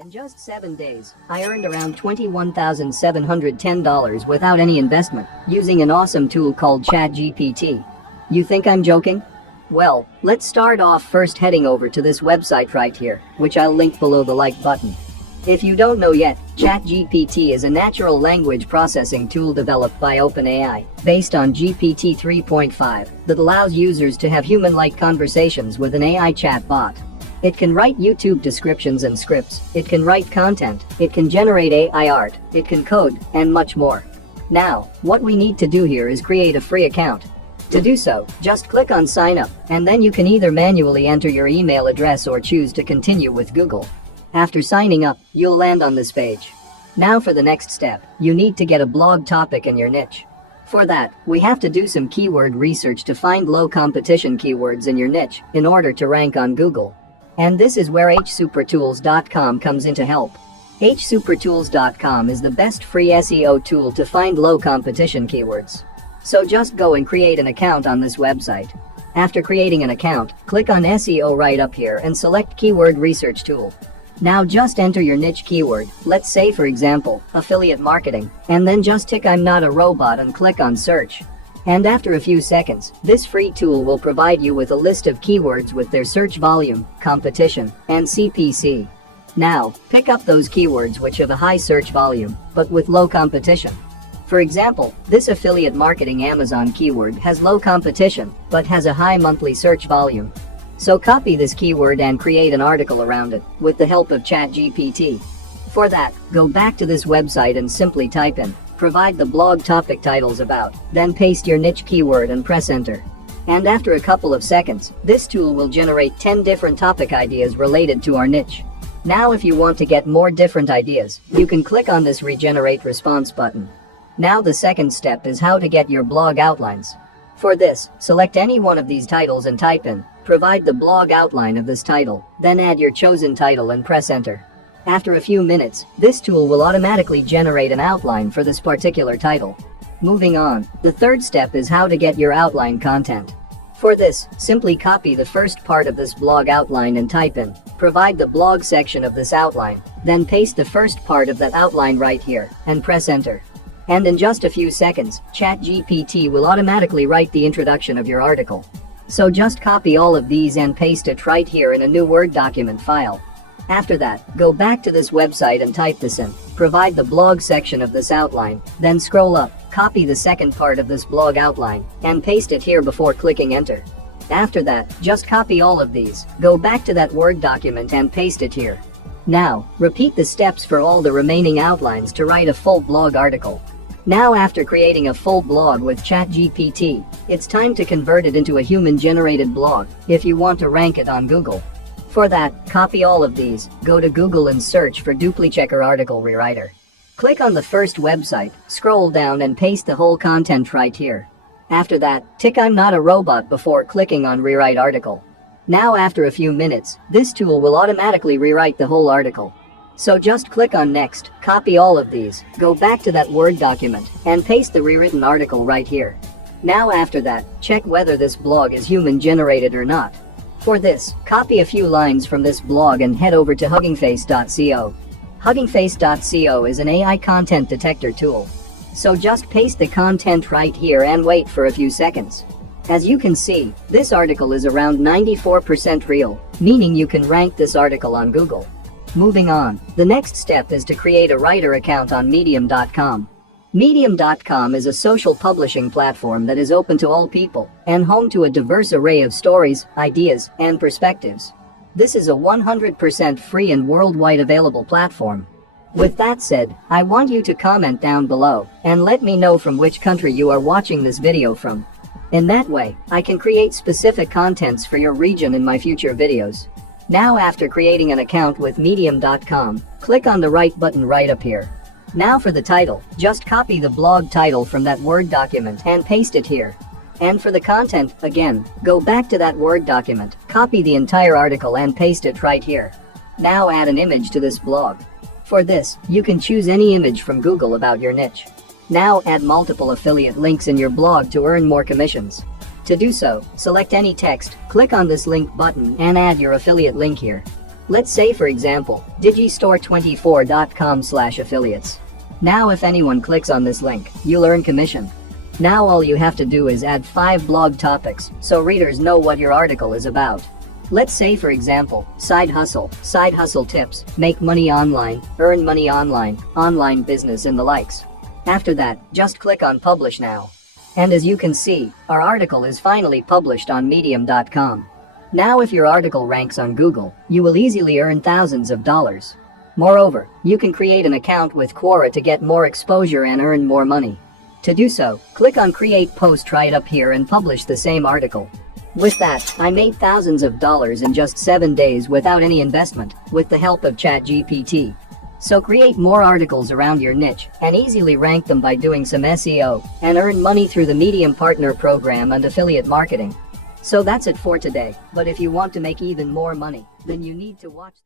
In just 7 days, I earned around $21,710 without any investment, using an awesome tool called ChatGPT. You think I'm joking? Well, let's start off first heading over to this website right here, which I'll link below the like button. If you don't know yet, ChatGPT is a natural language processing tool developed by OpenAI, based on GPT 3.5, that allows users to have human-like conversations with an AI chatbot. It can write YouTube descriptions and scripts, it can write content, it can generate AI art, it can code, and much more. Now, what we need to do here is create a free account. To do so, just click on sign up, and then you can either manually enter your email address or choose to continue with Google. After signing up, you'll land on this page. Now for the next step, you need to get a blog topic in your niche. For that, we have to do some keyword research to find low competition keywords in your niche in order to rank on Google. And this is where hsupertools.com comes into help. hsupertools.com is the best free SEO tool to find low competition keywords. So just go and create an account on this website. After creating an account, click on SEO right up here and select Keyword Research Tool. Now just enter your niche keyword, let's say for example, affiliate marketing, and then just tick I'm not a robot and click on search. And after a few seconds, this free tool will provide you with a list of keywords with their search volume, competition, and CPC. Now, pick up those keywords which have a high search volume, but with low competition. For example, this affiliate marketing Amazon keyword has low competition, but has a high monthly search volume. So copy this keyword and create an article around it, with the help of ChatGPT. For that, go back to this website and simply type in, provide the blog topic titles about, then paste your niche keyword and press enter. And after a couple of seconds, this tool will generate 10 different topic ideas related to our niche. Now if you want to get more different ideas, you can click on this regenerate response button. Now the second step is how to get your blog outlines. For this, select any one of these titles and type in, provide the blog outline of this title, then add your chosen title and press enter. After a few minutes, this tool will automatically generate an outline for this particular title. Moving on, the third step is how to get your outline content. For this, simply copy the first part of this blog outline and type in, provide the blog section of this outline, then paste the first part of that outline right here, and press enter. And in just a few seconds, ChatGPT will automatically write the introduction of your article. So just copy all of these and paste it right here in a new Word document file. After that, go back to this website and type this in, provide the blog section of this outline, then scroll up, copy the second part of this blog outline, and paste it here before clicking enter. After that, just copy all of these, go back to that Word document and paste it here. Now, repeat the steps for all the remaining outlines to write a full blog article. Now after creating a full blog with ChatGPT, it's time to convert it into a human-generated blog if you want to rank it on Google. For that, copy all of these, go to Google and search for DupliChecker Article Rewriter. Click on the first website, scroll down and paste the whole content right here. After that, tick I'm not a robot before clicking on Rewrite Article. Now after a few minutes, this tool will automatically rewrite the whole article. So just click on Next, copy all of these, go back to that Word document, and paste the rewritten article right here. Now after that, check whether this blog is human-generated or not. For this, copy a few lines from this blog and head over to huggingface.co. Huggingface.co is an AI content detector tool. So just paste the content right here and wait for a few seconds. As you can see, this article is around 94% real, meaning you can rank this article on Google. Moving on, the next step is to create a writer account on Medium.com. Medium.com is a social publishing platform that is open to all people and home to a diverse array of stories, ideas, and perspectives. This is a 100% free and worldwide available platform. With that said, I want you to comment down below and let me know from which country you are watching this video from. In that way, I can create specific contents for your region in my future videos. Now after creating an account with Medium.com, click on the right button right up here. Now for the title, just copy the blog title from that Word document and paste it here. And for the content, again, go back to that Word document, copy the entire article and paste it right here. Now add an image to this blog. For this, you can choose any image from Google about your niche. Now add multiple affiliate links in your blog to earn more commissions. To do so, select any text, click on this link button and add your affiliate link here. Let's say for example, digistore24.com/affiliates. Now if anyone clicks on this link, you'll earn commission. Now all you have to do is add 5 blog topics, so readers know what your article is about. Let's say for example, side hustle tips, make money online, earn money online, online business and the likes. After that, just click on publish now. And as you can see, our article is finally published on medium.com. Now if your article ranks on Google, you will easily earn thousands of dollars. Moreover, you can create an account with Quora to get more exposure and earn more money. To do so, click on create post right up here and publish the same article. With that, I made thousands of dollars in just 7 days without any investment, with the help of ChatGPT. So create more articles around your niche and easily rank them by doing some SEO and earn money through the Medium Partner Program and affiliate marketing. So that's it for today, but if you want to make even more money, then you need to watch